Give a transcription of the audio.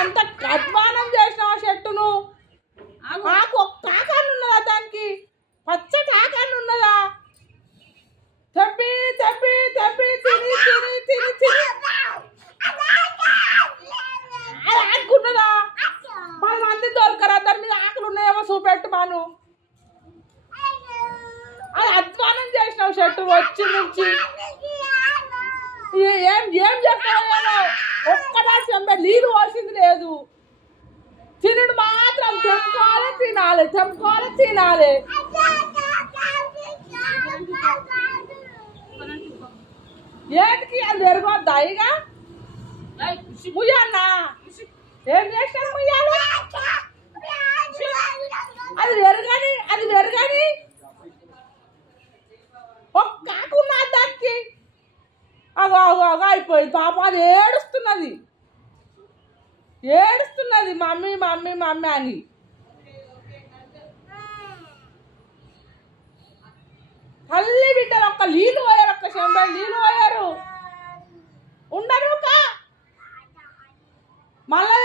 అంత అధ్వానం చేసినావు చెట్టును. నాకు ఒక్క ఆకారం ఉన్నదా దానికి? పచ్చటి ఆకారం ఉన్నదా? తప్పి తప్పి తప్పి తిని తిని తిని తిని అది ఆకున్నదా? 10 మంది దొరకరా దాని మీద ఆకులు ఉన్నాయేమో చూపెట్టు మాను. అది అధ్వానం చేసినావు చెట్టు వచ్చి నుంచి. ఏం ఏం చేస్తావో ఒక్కడా చెంబ నీళ్ళు పోసింది లేదు. తినుడు మాత్రం తెంపుకోవాలి తినాలి, తెంపుకోవాలి తినాలి. ఏంటికి అది ఎరగొద్దా ఇక? ముయ్యన్నా ఏం చేస్తాను ముయ్యాలి? అది వెరగని అది వెరగని ఒక్కకున్నా దానికి అగో అగో అగో అయిపోయింది పాప. అది ఏడుస్తున్నది ఏడుస్తున్నది మమ్మీ మమ్మీ మమ్మీ అని. తల్లి బిడ్డలు ఒక్క నీళ్ళు పోయారు, ఒక్క చెంబడి నీళ్ళు పోయారు. ఉండను మళ్ళా